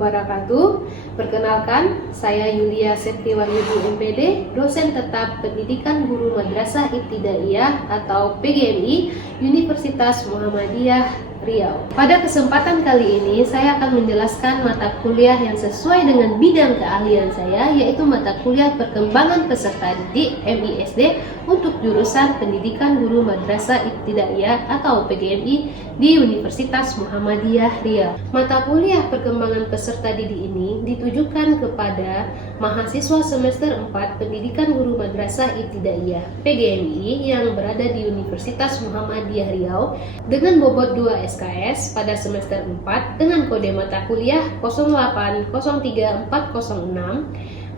wabarakatuh. Perkenalkan, saya Yulia Septiwahyudi MPD, dosen tetap Pendidikan Guru Madrasah Ibtidaiyah atau PGMI Universitas Muhammadiyah Riau. Pada kesempatan kali ini, saya akan menjelaskan mata kuliah yang sesuai dengan bidang keahlian saya, yaitu mata kuliah Perkembangan Peserta Didik MISD untuk jurusan Pendidikan Guru Madrasah Ibtidaiyah atau PGMI di Universitas Muhammadiyah Riau. Mata kuliah Perkembangan Peserta Didik ini ditujukan kepada mahasiswa semester 4 Pendidikan Guru Madrasah Ibtidaiyah PGMI yang berada di Universitas Muhammadiyah Riau dengan bobot 2 SKS pada semester 4 dengan kode mata kuliah 0803406.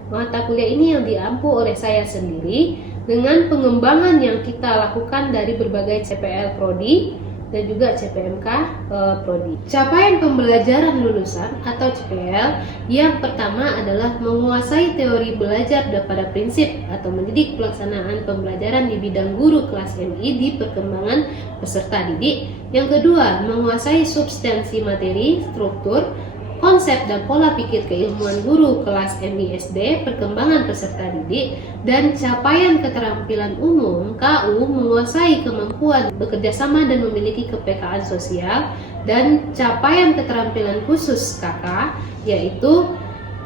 Mata kuliah ini yang diampu oleh saya sendiri dengan pengembangan yang kita lakukan dari berbagai CPL Prodi dan juga CPMK Prodi. Capaian pembelajaran lulusan atau CPL yang pertama adalah menguasai teori belajar pada prinsip atau mendidik pelaksanaan pembelajaran di bidang guru kelas MI di perkembangan peserta didik. Yang kedua, menguasai substansi materi, struktur, konsep dan pola pikir keilmuan guru kelas MISD perkembangan peserta didik, dan capaian keterampilan umum KU menguasai kemampuan bekerjasama dan memiliki kepekaan sosial, dan capaian keterampilan khusus KK yaitu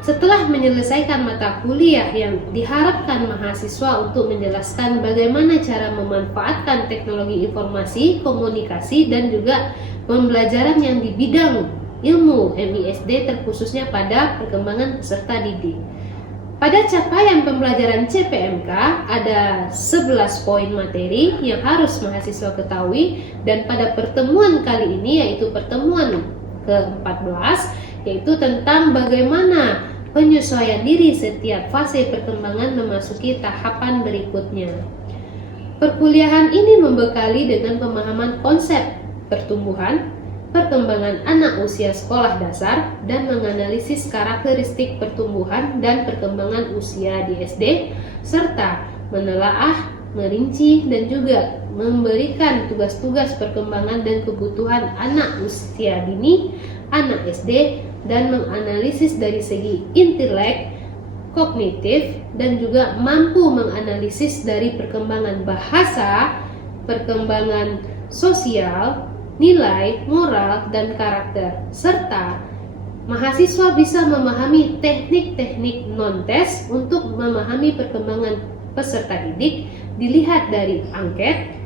setelah menyelesaikan mata kuliah yang diharapkan mahasiswa untuk menjelaskan bagaimana cara memanfaatkan teknologi informasi, komunikasi, dan juga pembelajaran yang di bidang ilmu MISD terkhususnya pada perkembangan peserta didik. Pada capaian pembelajaran CPMK ada 11 poin materi yang harus mahasiswa ketahui, dan pada pertemuan kali ini yaitu pertemuan ke-14 yaitu tentang bagaimana penyesuaian diri setiap fase perkembangan memasuki tahapan berikutnya. Perkuliahan ini membekali dengan pemahaman konsep pertumbuhan, perkembangan anak usia sekolah dasar, dan menganalisis karakteristik pertumbuhan dan perkembangan usia di SD, serta menelaah, merinci, dan juga memberikan tugas-tugas perkembangan dan kebutuhan anak usia dini, anak SD, dan menganalisis dari segi intelek, kognitif, dan juga mampu menganalisis dari perkembangan bahasa, perkembangan sosial, nilai, moral, dan karakter, serta mahasiswa bisa memahami teknik-teknik non-tes untuk memahami perkembangan peserta didik dilihat dari angket,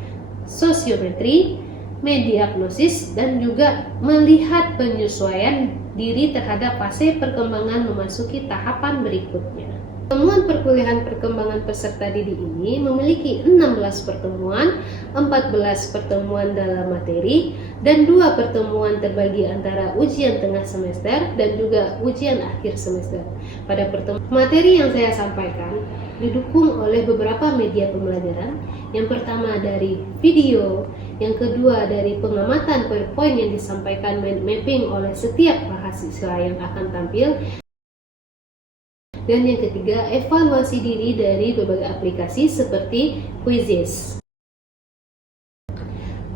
sosiometri, mediagnosis, dan juga melihat penyesuaian diri terhadap fase perkembangan memasuki tahapan berikutnya. Pertemuan perkuliahan perkembangan peserta didik ini memiliki 16 pertemuan, 14 pertemuan dalam materi, dan 2 pertemuan terbagi antara ujian tengah semester dan juga ujian akhir semester. Pada pertemuan materi yang saya sampaikan didukung oleh beberapa media pembelajaran. Yang pertama dari video, yang kedua dari pengamatan PowerPoint yang disampaikan mind mapping oleh setiap mahasiswa yang akan tampil, dan yang ketiga evaluasi diri dari berbagai aplikasi seperti Quizizz.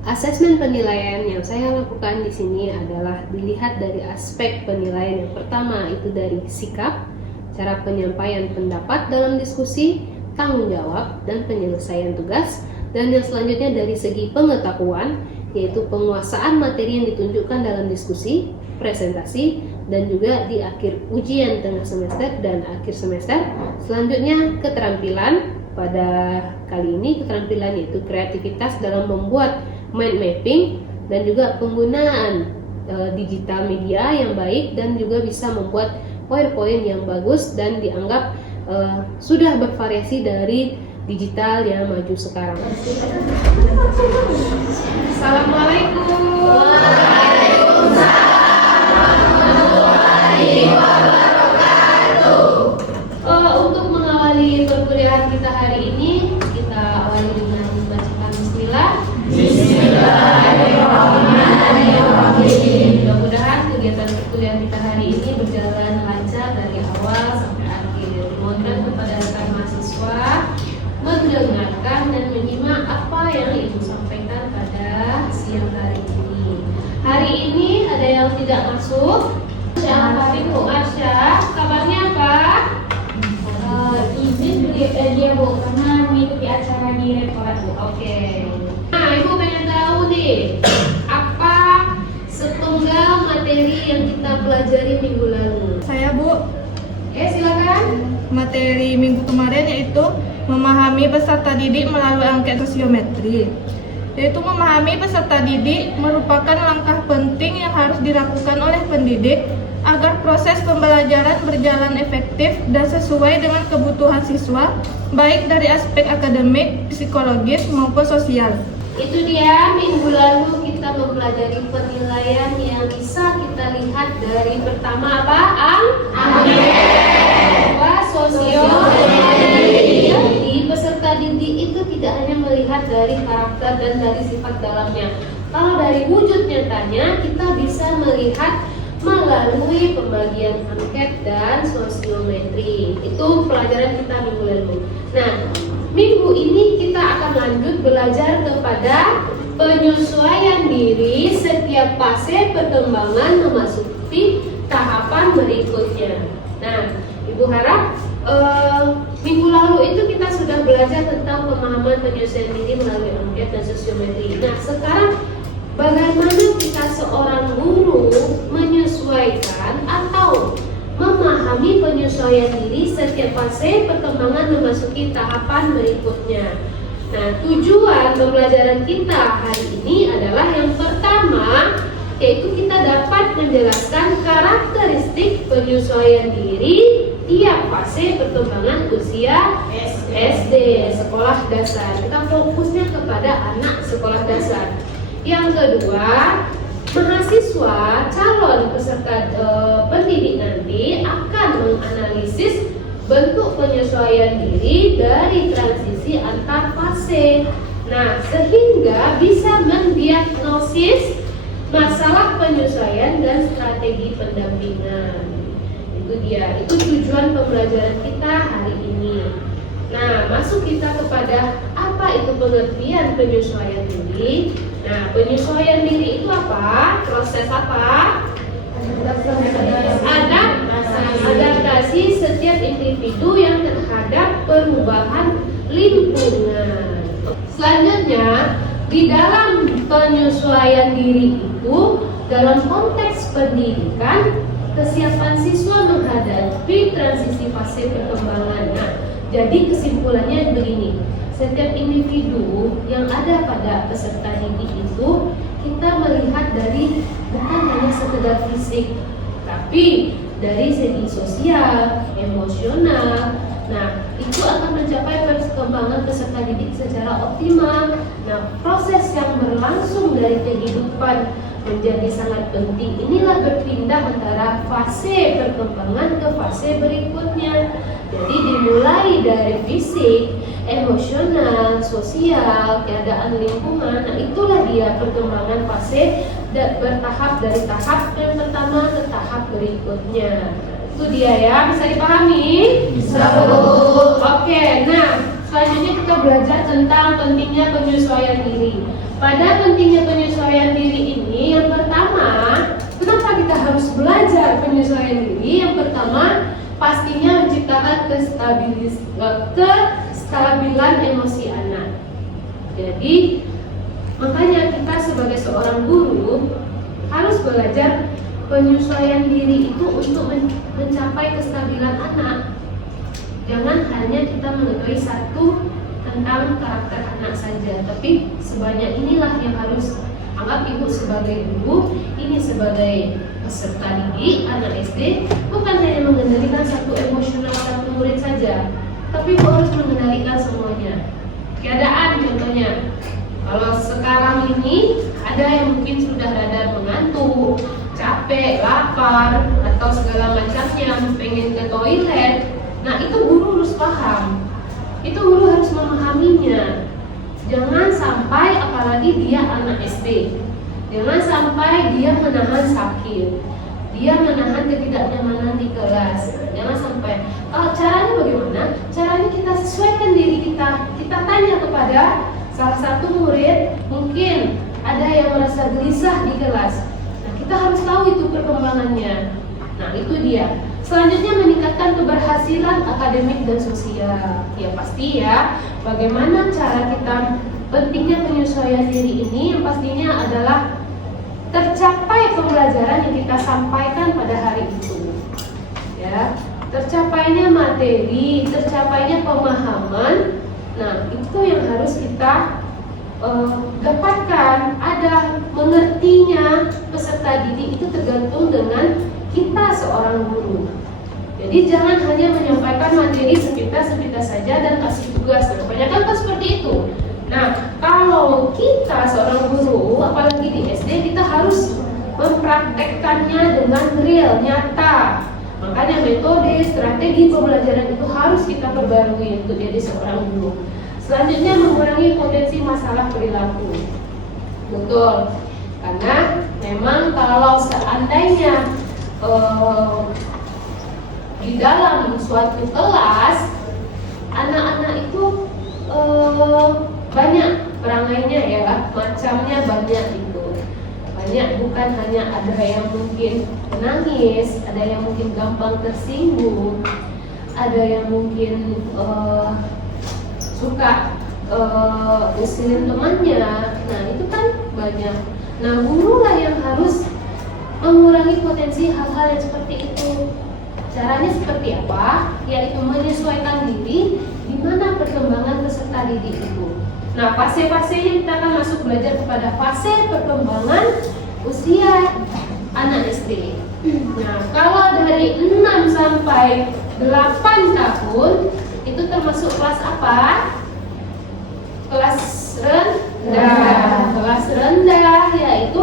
Asesmen penilaian yang saya lakukan di sini adalah dilihat dari aspek penilaian. Yang pertama itu dari sikap, cara penyampaian pendapat dalam diskusi, tanggung jawab, dan penyelesaian tugas. Dan yang selanjutnya dari segi pengetahuan, yaitu penguasaan materi yang ditunjukkan dalam diskusi, presentasi, dan juga di akhir ujian tengah semester dan akhir semester. Selanjutnya keterampilan, pada kali ini keterampilan yaitu kreativitas dalam membuat mind mapping dan juga penggunaan digital media yang baik, dan juga bisa membuat PowerPoint yang bagus dan dianggap sudah bervariasi dari digital yang maju sekarang. Assalamualaikum. Waalaikumsalam warahmatullahi wabarakatuh. Untuk mengawali perkuliahan kita hari ini, kita awali dengan bacaan Bismillah. Bismillahirrahmanirrahim. Mudah-mudahan kegiatan perkuliahan kita hari ini berjalan lancar dari awal sampai akhir. Mohon kepada rekan mahasiswa mendengarkan dan menyimak apa yang Ibu sampaikan pada siang hari ini. Hari ini ada yang tidak masuk? Siapa Ibu? pelajari minggu lalu? Saya, Bu. Silakan. Materi minggu kemarin yaitu memahami peserta didik melalui angket sosiometri. Yaitu memahami peserta didik merupakan langkah penting yang harus dilakukan oleh pendidik agar proses pembelajaran berjalan efektif dan sesuai dengan kebutuhan siswa, baik dari aspek akademik, psikologis, maupun sosial. Itu dia, minggu lalu kita mempelajari penilaian yang bisa kita lihat dari pertama apa? Sosiometri. Jadi peserta didik itu tidak hanya melihat dari karakter dan dari sifat dalamnya. Kalau dari wujud nyatanya kita bisa melihat melalui pembagian angket dan sosiometri. Itu pelajaran kita minggu lalu. Nah, minggu ini kita akan lanjut belajar kepada penyesuaian diri setiap fase perkembangan memasuki tahapan berikutnya. Nah, Ibu harap minggu lalu itu kita sudah belajar tentang pemahaman penyesuaian diri melalui angket dan sosiometri. Nah, sekarang bagaimana kita seorang guru menyesuaikan atau memahami penyesuaian diri setiap fase perkembangan memasuki tahapan berikutnya. Nah, tujuan pembelajaran kita hari ini adalah yang pertama, yaitu kita dapat menjelaskan karakteristik penyesuaian diri tiap fase perkembangan usia SD, sekolah dasar. Kita fokusnya kepada anak sekolah dasar. Yang kedua, mahasiswa calon peserta pendidik nanti akan menganalisis bentuk penyesuaian diri dari transisi antar fase. Nah, sehingga bisa mendiagnosis masalah penyesuaian dan strategi pendampingan. Itu dia, itu tujuan pembelajaran kita hari ini. Nah, masuk kita kepada apa itu pengertian penyesuaian diri. Nah, penyesuaian diri itu apa? Proses apa? Adaptasi setiap individu yang terhadap perubahan lingkungan. Selanjutnya, di dalam penyesuaian diri itu, dalam konteks pendidikan, kesiapan siswa menghadapi transisi fase perkembangan. Nah, jadi kesimpulannya begini. Setiap individu yang ada pada peserta didik itu kita melihat dari bukan hanya sekedar fisik, tapi dari segi sosial, emosional. Nah, itu akan mencapai perkembangan peserta didik secara optimal. Nah, proses yang berlangsung dari kehidupan menjadi sangat penting. Inilah berpindah antara fase perkembangan ke fase berikutnya. Jadi dimulai dari fisik, emosional, sosial, keadaan lingkungan. Nah, itulah dia perkembangan fase bertahap dari tahap yang pertama ke tahap berikutnya. Itu dia ya, bisa dipahami? Bisa. Oke, nah selanjutnya kita belajar tentang pentingnya penyesuaian diri. Pada pentingnya penyesuaian diri ini, yang pertama, kenapa kita harus belajar penyesuaian diri? Yang pertama, pastinya menciptakan kestabilan emosi anak. Jadi, makanya kita sebagai seorang guru harus belajar penyesuaian diri itu untuk mencapai kestabilan anak. Jangan hanya kita mengetahui satu tentang karakter anak saja, tapi sebanyak inilah yang harus anggap ibu sebagai guru, ini sebagai peserta didik anak SD, bukan hanya mengendalikan satu emosional satu murid saja, tapi ibu harus mengendalikan semuanya. Keadaan contohnya, kalau sekarang ini ada yang mungkin sudah rada mengantuk, capek, lapar, atau segala macamnya, pengen ke toilet. Nah, itu guru harus paham. Itu guru harus memahaminya. Jangan sampai, apalagi dia anak SD, jangan sampai dia menahan sakit, dia menahan ketidaknyamanan di kelas. Jangan sampai. Kalau caranya bagaimana? Caranya kita sesuaikan diri kita. Kita tanya kepada salah satu murid, mungkin ada yang merasa gelisah di kelas. Nah, kita harus tahu itu perkembangannya. Nah, itu dia. Selanjutnya, meningkatkan keberhasilan akademik dan sosial. Ya pasti ya, bagaimana cara kita pentingnya penyesuaian diri ini? Yang pastinya adalah tercapai pembelajaran yang kita sampaikan pada hari itu. Ya, tercapainya materi, tercapainya pemahaman. Nah, itu yang harus kita dapatkan. Ada mengertinya peserta didik itu tergantung dengan kita seorang guru. Jadi jangan hanya menyampaikan materi sepintas-sepintas saja dan kasih tugas. Kebanyakan kan seperti itu. Nah, kalau kita seorang guru, apalagi di SD, kita harus mempraktekkannya dengan real, nyata. Makanya metode, strategi pembelajaran itu harus kita perbarui untuk jadi seorang guru. Selanjutnya, mengurangi potensi masalah perilaku. Betul, karena memang kalau seandainya di dalam suatu kelas anak-anak itu banyak perangainya ya, macamnya banyak itu. Banyak, bukan hanya ada yang mungkin menangis, ada yang mungkin gampang tersinggung, ada yang mungkin suka usilin temannya. Nah, itu kan banyak. Nah, guru lah yang harus mengurangi potensi hal-hal yang seperti itu. Caranya seperti apa? Yaitu menyesuaikan diri di mana perkembangan peserta didik itu. Nah, fase-fasenya kita akan masuk belajar kepada fase perkembangan usia anak SD. Nah, kalau dari 6 sampai 8 tahun itu termasuk kelas apa? Kelas rendah. Kelas rendah yaitu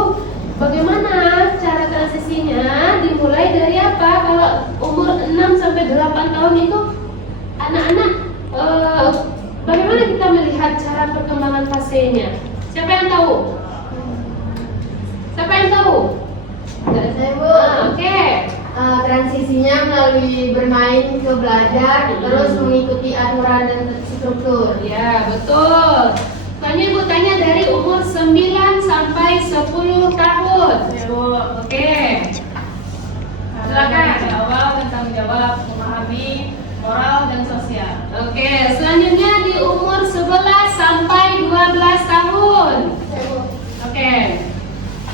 bagaimana cara transisinya? Dimulai dari apa? Kalau umur 6 sampai 8 tahun itu anak-anak bagaimana kita melihat cara perkembangan fasenya? Siapa yang tahu? Siapa yang tahu? Saya Bu. Oke. Transisinya melalui bermain ke belajar, terus mengikuti aturan dan struktur. Ya, betul. Tanya Bu, tanya dari umur 9 sampai 10 tahun. Ya Bu. Oke. Silakan. Awal tentang jawab, memahami moral dan sosial. Oke, selanjutnya di umur 11 sampai 12 tahun. Saya Bu. Oke.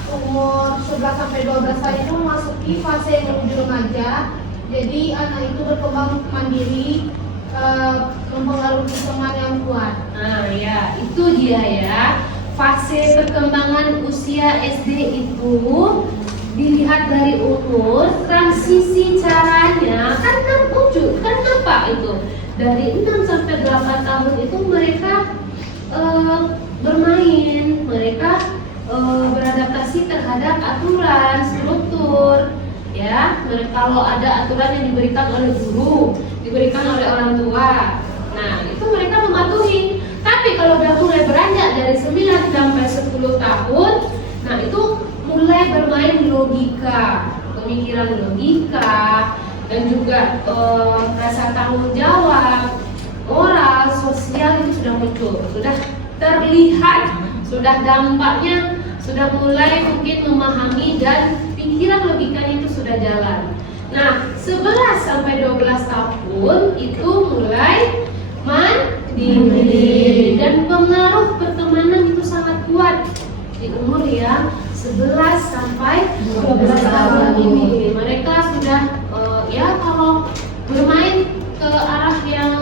Umur 11 sampai 12 tahun itu memasuki fase menuju remaja. Jadi anak itu berkembang mandiri, mempengaruhi teman yang kuat. Nah, ya, itu dia ya. Fase perkembangan usia SD itu dilihat dari umur, transisi caranya kan wujud. Kenapa itu? Dari 6 sampai 8 tahun itu mereka bermain, mereka beradaptasi terhadap aturan, struktur, ya. Kalau ada aturan yang diberikan oleh guru, diberikan oleh orang tua, nah itu mereka mematuhi. Tapi kalau udah mulai beranjak dari 9 sampai 10 tahun, nah itu mulai bermain logika, pemikiran logika, dan juga rasa tanggung jawab, moral, sosial itu sudah muncul, sudah terlihat, sudah dampaknya, sudah mulai mungkin memahami dan pikiran logikanya itu sudah jalan. Nah, 11 sampai 12 tahun itu mulai mandiri dan pengaruh pertemanan itu sangat kuat di umur yang 11 sampai 12 tahun ini. Mereka sudah ya kalau bermain ke arah yang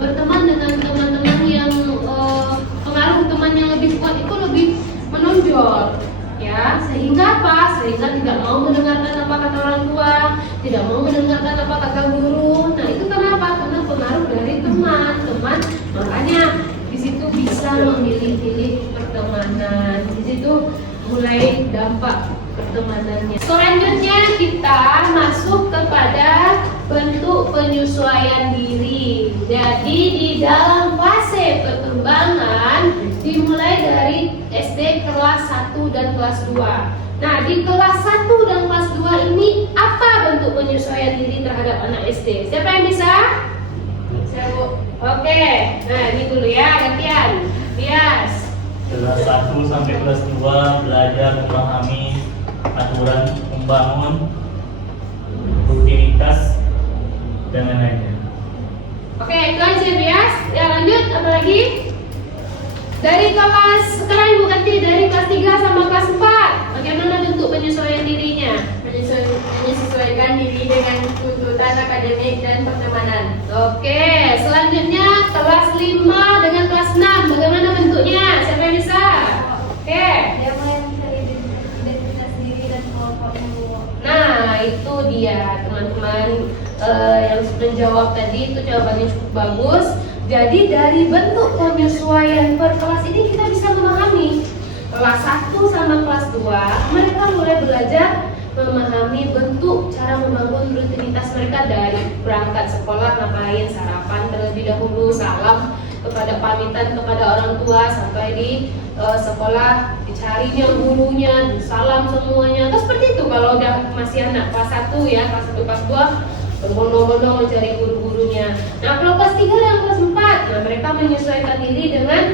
berteman dengan teman-teman yang pengaruh teman yang lebih kuat itu lebih menonjol, ya, sehingga apa? Sehingga tidak mau mendengarkan apa kata orang tua, tidak mau mendengarkan apa kata guru. Nah, itu kenapa? Karena pengaruh dari teman-teman. Makanya di situ bisa memilih-pilih pertemanan. Di situ mulai dampak pertemanannya. Selanjutnya kita masuk kepada bentuk penyesuaian diri. Jadi di dalam fase perkembangan dimulai dari SD kelas 1 dan kelas 2. Nah, di kelas 1 dan kelas 2 ini apa bentuk penyesuaian diri terhadap anak SD? Siapa yang bisa? Saya Bu. Oke. Nah, ini dulu ya, gantian. Bias. Kelas 1 sampai kelas 2 belajar memahami aturan, membangun rutinitas dan lain-lainnya. Oke, itu aja Bias. Ya, lanjut, apa lagi? Dari kelas, sekarang Ibu ganti dari kelas 3 sama kelas 4. penyesuaian dirinya? Menyesuaikan diri dengan tuntutan akademik dan pertemanan. Oke, selanjutnya kelas 5 dengan kelas 6. Bagaimana bentuknya? Siapa yang bisa? Oke. Dia mulai mencari identitas diri dan kelompokmu. Nah, itu dia teman-teman yang menjawab tadi itu jawabannya cukup bagus. Jadi dari bentuk penyesuaian per kelas ini kita bisa memahami kelas 1 sama kelas 2 mereka mulai belajar memahami bentuk cara membangun rutinitas mereka dari berangkat sekolah, ngapain, sarapan terlebih dahulu, salam kepada pamitan kepada orang tua, sampai di sekolah dicarinya gurunya, salam semuanya. Terus seperti itu kalau udah masih anak kelas 1 ya, kelas 1 kelas 2 berbondong-bondong mencari guru-gurunya. Nah, kalau kelas 3 dan kelas 4, nah mereka menyesuaikan diri dengan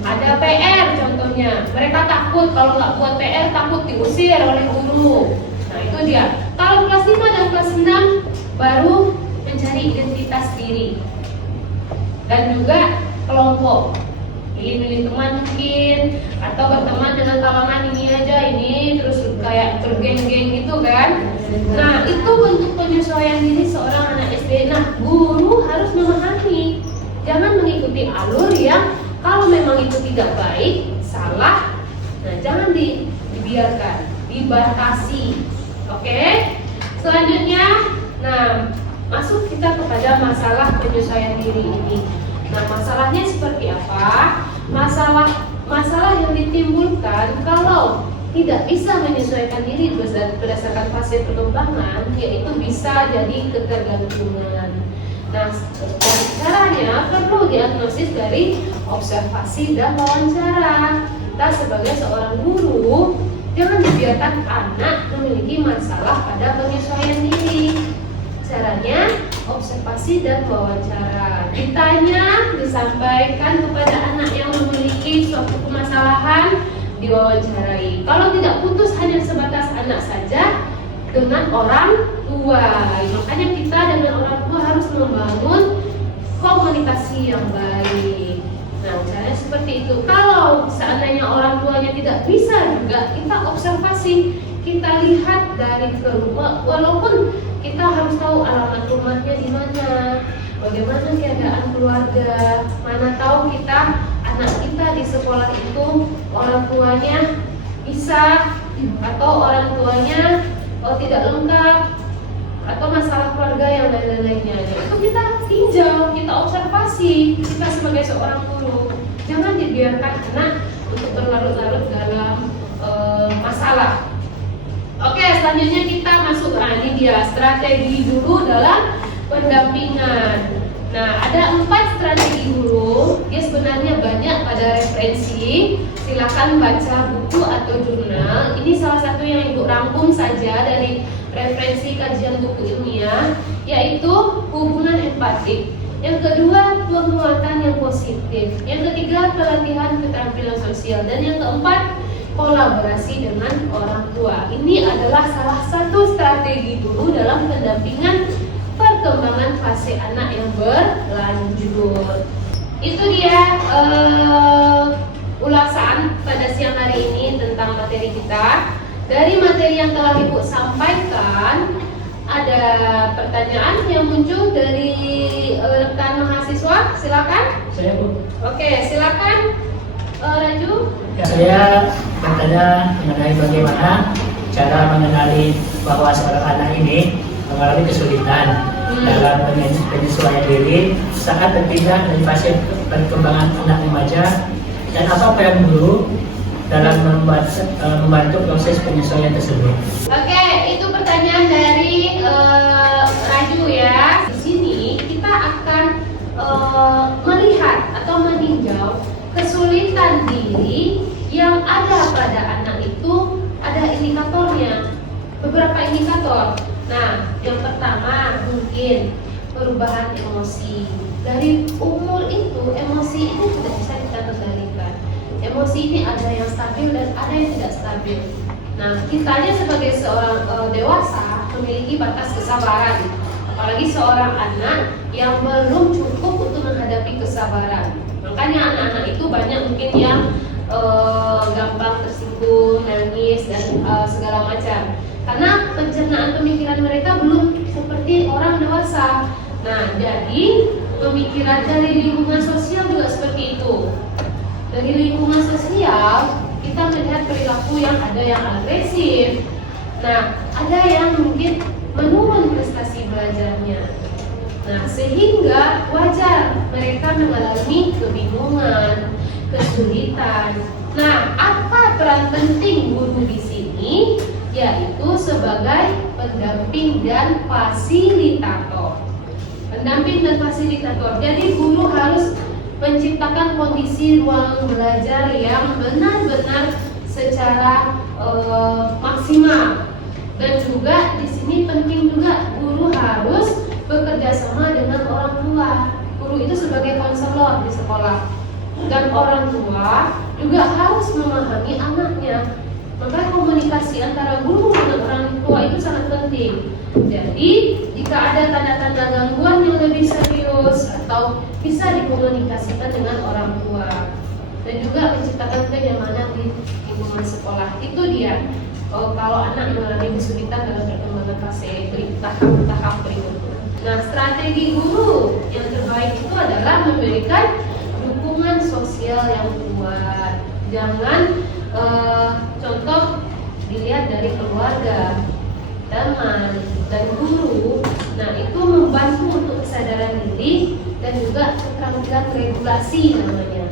ada PR contohnya. Mereka takut kalau nggak buat PR, takut diusir oleh guru. Nah, itu dia. Kalau kelas 5 dan kelas 6 baru mencari identitas diri. Dan juga kelompok. Milih-milih teman mungkin, atau berteman dengan kalangan ini aja, ini terus kayak bergeng-geng gitu kan. Nah, itu bentuk penyesuaian diri seorang anak SD. Nah, guru harus memahami, jangan mengikuti alur yang kalau memang itu tidak baik, salah, nah jangan dibiarkan, dibatasi. Oke? Selanjutnya, nah masuk kita kepada masalah penyesuaian diri ini. Nah, masalahnya seperti apa? Masalah yang ditimbulkan kalau tidak bisa menyesuaikan diri berdasarkan fase perkembangan, yaitu bisa jadi ketergantungan. Nah, caranya perlu diagnosis dari observasi dan wawancara. Kita sebagai seorang guru, jangan dibiarkan anak memiliki masalah pada penyesuaian diri. Caranya observasi dan wawancara. Ditanya, disampaikan kepada anak yang memiliki suatu permasalahan, diwawancarai. Kalau tidak putus hanya sebatas anak saja, dengan orang tua. Makanya kita dengan orang tua harus membangun komunikasi yang baik. Nah, caranya seperti itu. Kalau seandainya orang tuanya tidak bisa juga, kita observasi, kita lihat dari ke rumah. Walaupun kita harus tahu alamat rumahnya di mana, bagaimana keadaan keluarga. Mana tahu kita anak kita di sekolah itu orang tuanya bisa atau orang tuanya tidak lengkap atau masalah keluarga yang lain-lainnya. Itu kita tinjau, kita observasi. Kita sebagai seorang guru jangan dibiarkan anak untuk berlarut-larut dalam masalah. Oke, selanjutnya kita masuk ini dia strategi guru dalam pendampingan. Nah, ada 4 strategi guru. Dia sebenarnya banyak pada referensi. Silakan baca buku atau jurnal. Ini salah satu yang Ibu rangkum saja dari referensi kajian buku ilmiah, yaitu hubungan empatik. Yang kedua, penguatan yang positif. Yang ketiga, pelatihan keterampilan sosial. Dan yang keempat, kolaborasi dengan orang tua. Ini adalah salah satu strategi guru dalam pendampingan perkembangan fase anak yang berlanjut. Itu dia ulasan pada siang hari ini tentang materi kita. Dari materi yang telah Ibu sampaikan, ada pertanyaan yang muncul dari rekan mahasiswa? Silakan. Saya Bu. Oke, silakan Raju. Saya bertanya mengenai bagaimana cara mengenali bahwa seorang anak ini mengalami kesulitan dalam penyesuaian diri saat berpindah dari fase perkembangan anak remaja, dan apa peran guru dalam membantu proses penyesuaian tersebut. Oke, itu pertanyaan dari Raju ya. Di sini kita akan melihat atau meninjau kesulitan diri yang ada pada anak itu. Ada indikatornya, beberapa indikator. Nah, yang pertama mungkin perubahan emosi. Dari umur itu, emosi ini tidak bisa kita kendalikan. Emosi ini ada yang stabil dan ada yang tidak stabil. Nah, kitanya sebagai seorang dewasa memiliki batas kesabaran. Apalagi seorang anak yang belum cukup untuk menghadapi kesabaran. Makanya anak-anak itu banyak mungkin yang gampang tersinggung, nangis dan segala macam. Karena pencernaan pemikiran mereka belum seperti orang dewasa. Nah, jadi pemikiran dari lingkungan sosial juga seperti itu. Dari lingkungan sosial kita melihat perilaku yang ada yang agresif. Nah, ada yang mungkin menurun prestasi belajarnya. Nah, sehingga wajar mereka mengalami kebingungan, kesulitan. Nah, apa peran penting guru di sini? Yaitu sebagai pendamping dan fasilitator. Pendamping dan fasilitator. Jadi guru harus menciptakan kondisi ruang belajar yang benar-benar secara maksimal. Dan juga di sini penting juga guru harus bekerja sama dengan orang tua. Guru itu sebagai konselor di sekolah. Dan orang tua juga harus memahami anaknya. Maka komunikasi antara guru dan orang tua itu sangat penting. Jadi jika ada tanda-tanda gangguan yang lebih serius atau bisa dikomunikasikan dengan orang tua. Dan juga menciptakan kenyamanan di lingkungan sekolah. Itu dia. Kalau anak mengalami kesulitan dalam perkembangan fase tahap berikutnya. Nah, strategi guru yang terbaik itu adalah memberikan dukungan sosial yang kuat. Jangan contoh dilihat dari keluarga, teman, dan guru. Nah, itu membantu untuk kesadaran diri dan juga keterampilan regulasi namanya.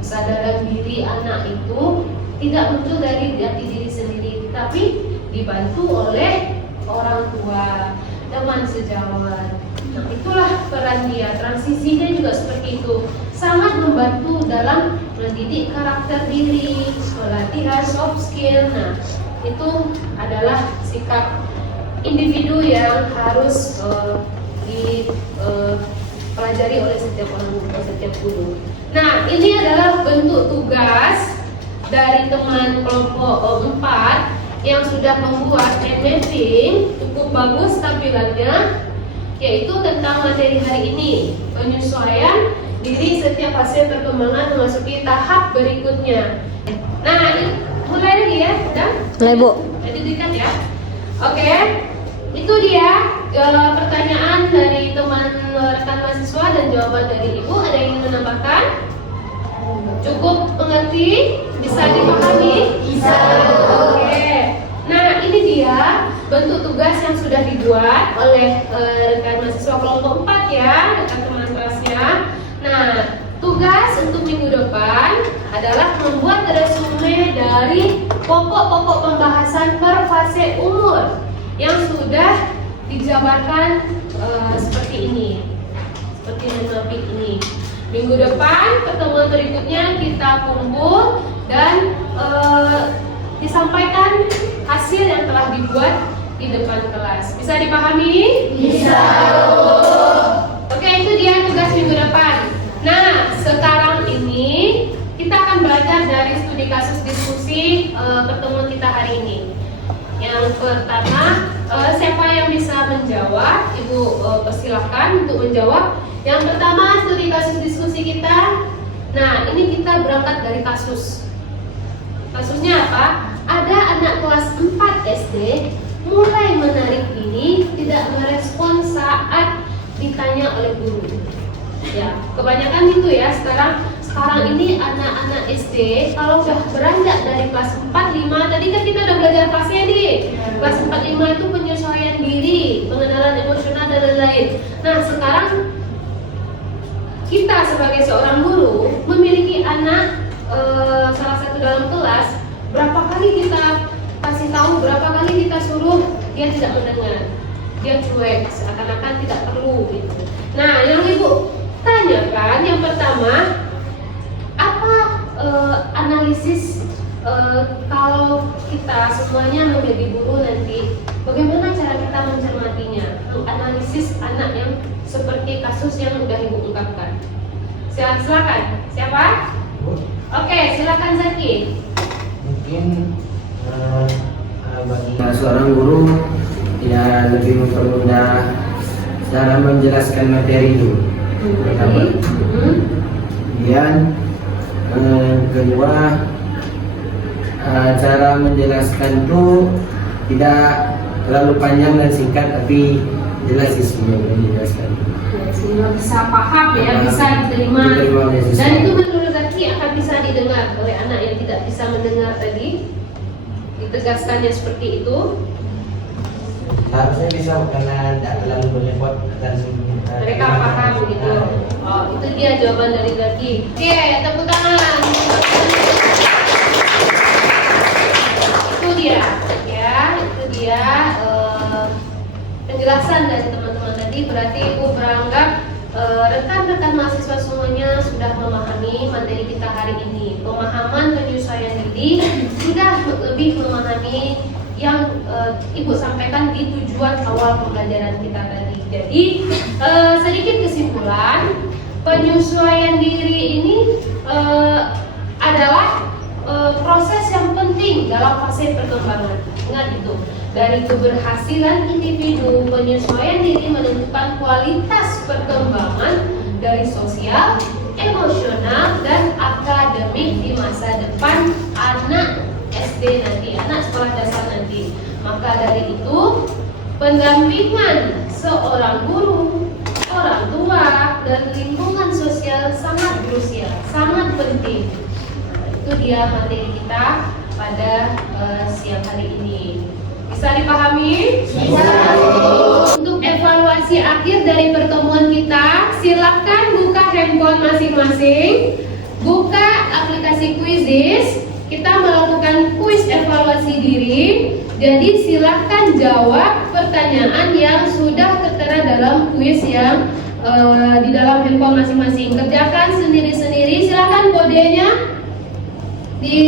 Kesadaran diri anak itu tidak muncul dari jati diri sendiri, tapi dibantu oleh orang tua, teman sejawat. Nah, itulah peran dia. Transisinya juga seperti itu. Sangat membantu dalam mendidik karakter diri, latihan soft skill. Nah, itu adalah sikap individu yang harus dipelajari oleh setiap orang guru, setiap guru. Nah, ini adalah bentuk tugas dari teman kelompok 4 yang sudah membuat mind mapping cukup bagus tampilannya, yaitu tentang materi hari ini, penyesuaian diri setiap fase perkembangan memasuki tahap berikutnya. Nah, ini mulai lagi ya, udah? Mulai, Bu. Jadi dikat ya. Oke, itu dia pertanyaan dari teman rekan mahasiswa dan jawaban dari Ibu. Ada yang ingin menambahkan? Cukup mengerti? Bisa dipahami? Bisa. Oke. Nah, ini dia bentuk tugas yang sudah dibuat oleh rekan mahasiswa kelompok 4 ya, rekan teman kelasnya. Nah, tugas untuk minggu depan adalah membuat resume dari pokok-pokok pembahasan per fase umur yang sudah dijabarkan seperti ini, seperti grafik ini. Minggu depan, pertemuan berikutnya kita kumpul dan disampaikan hasil yang telah dibuat di depan kelas. Bisa dipahami? Bisa. Oke, itu dia tugas minggu depan. Nah, sekarang ini kita akan belajar dari studi kasus diskusi pertemuan kita hari ini. Yang pertama, siapa yang bisa menjawab? Ibu persilahkan untuk menjawab. Yang pertama, studi kasus diskusi kita. Nah, ini kita berangkat dari kasus. Kasusnya apa? Ada anak kelas 4 SD mulai menarik diri, tidak merespon saat ditanya oleh guru. Ya, kebanyakan gitu ya sekarang ini anak-anak SD kalau udah beranjak dari kelas 4, 5, tadi kan kita udah belajar kelasnya nih. Kelas 4, 5 itu penyesuaian diri, pengenalan emosional dan lain-lain. Nah, sekarang kita sebagai seorang guru memiliki anak salah satu dalam kelas, berapa kali kita kasih tahu, berapa kali kita suruh, dia tidak mendengar, dia cuek, seakan-akan tidak perlu gitu. Nah, yang Ibu tanyakan yang pertama, apa analisis kalau kita semuanya menjadi guru nanti, bagaimana cara kita mencermatinya, menganalisis anak yang seperti kasus yang sudah Ibu ungkapkan. Silakan, siapa? Oke, silakan Zaki. Mungkin bagi seorang guru ya lebih mempermudah cara menjelaskan materi itu. Pertama, kemudian Kedua, cara menjelaskan itu tidak terlalu panjang dan singkat, tapi jelas isinya menjelaskan. Ya, sehingga bisa paham ya, bisa diterima. Dan itu menurut Zaki akan bisa didengar oleh anak yang tidak bisa mendengar tadi. Ditegaskannya seperti itu. Harusnya bisa karena tidak terlalu berlewat dan Mereka paham begitu. Oh, itu dia jawaban dari Zaki. Oke, tepuk tangan. Itu dia, ya, itu dia penjelasan dari teman-teman tadi. Berarti Ibu beranggap rekan-rekan mahasiswa semuanya sudah memahami materi kita hari ini. Pemahaman penyesuaian diri sudah lebih memahami yang Ibu sampaikan di tujuan awal pembelajaran kita tadi. Jadi sedikit kesimpulan, penyesuaian diri ini adalah proses yang penting dalam fase perkembangan. Ingat itu, dari keberhasilan individu, penyesuaian diri menentukan kualitas perkembangan dari sosial, emosional, dan akademik di masa depan anak SD nanti, anak sekolah dasar nanti. Maka dari itu, pendampingan seorang guru, orang tua, dan lingkungan sosial sangat krusial, sangat penting. Itu dia materi kita pada siang hari ini. Bisa dipahami? Bisa. Untuk evaluasi akhir dari pertemuan kita, silakan buka handphone masing-masing, buka aplikasi Quizizz. Kita melakukan kuis evaluasi diri. Jadi silakan jawab pertanyaan yang sudah tertera dalam kuis yang di dalam handphone masing-masing. Kerjakan sendiri-sendiri. Silakan kodenya di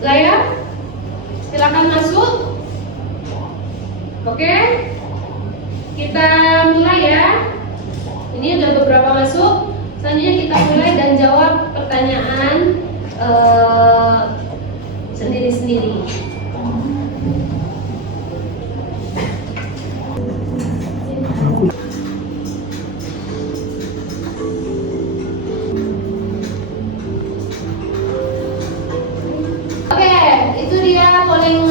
layar. Silakan masuk. Oke, kita mulai ya. Ini ada beberapa masuk. Selanjutnya kita mulai dan jawab pertanyaan sendiri-sendiri. Oke, itu dia polling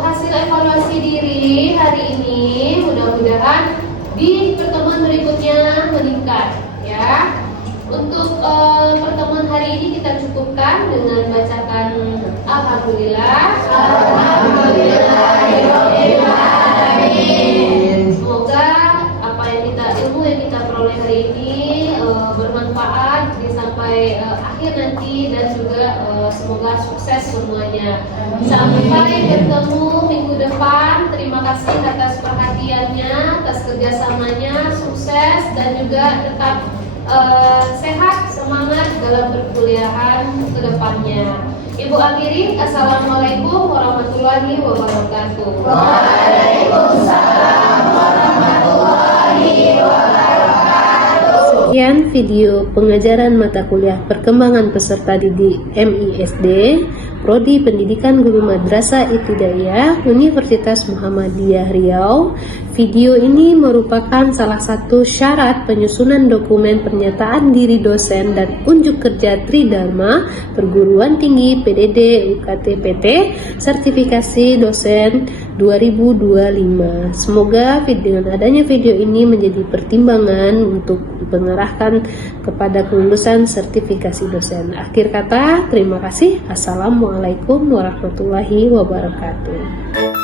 hasil evaluasi diri hari ini. Mudah-mudahan di pertemuan berikutnya meningkat ya. Untuk pertemuan hari ini kita cukupkan dengan bacakan Alhamdulillah. Semoga apa yang ilmu yang kita peroleh hari ini bermanfaat sampai akhir nanti, dan juga semoga sukses semuanya. Sampai bertemu minggu depan. Terima kasih atas perhatiannya, atas kerjasamanya, sukses, dan juga tetap sehat, semangat dalam perkuliahan ke depannya. Ibu akhiri, Assalamualaikum warahmatullahi wabarakatuh. Waalaikumsalam warahmatullahi wabarakatuh. Sekian video pengajaran mata kuliah perkembangan peserta didik MISD Prodi Pendidikan Guru Madrasah Ibtidaiyah Universitas Muhammadiyah Riau. Video ini merupakan salah satu syarat penyusunan dokumen pernyataan diri dosen dan unjuk kerja Tridharma Perguruan Tinggi PDD UKT-PT Sertifikasi Dosen 2025. Semoga dengan adanya video ini menjadi pertimbangan untuk mengarahkan kepada kelulusan sertifikasi dosen. Akhir kata, terima kasih. Assalamualaikum warahmatullahi wabarakatuh.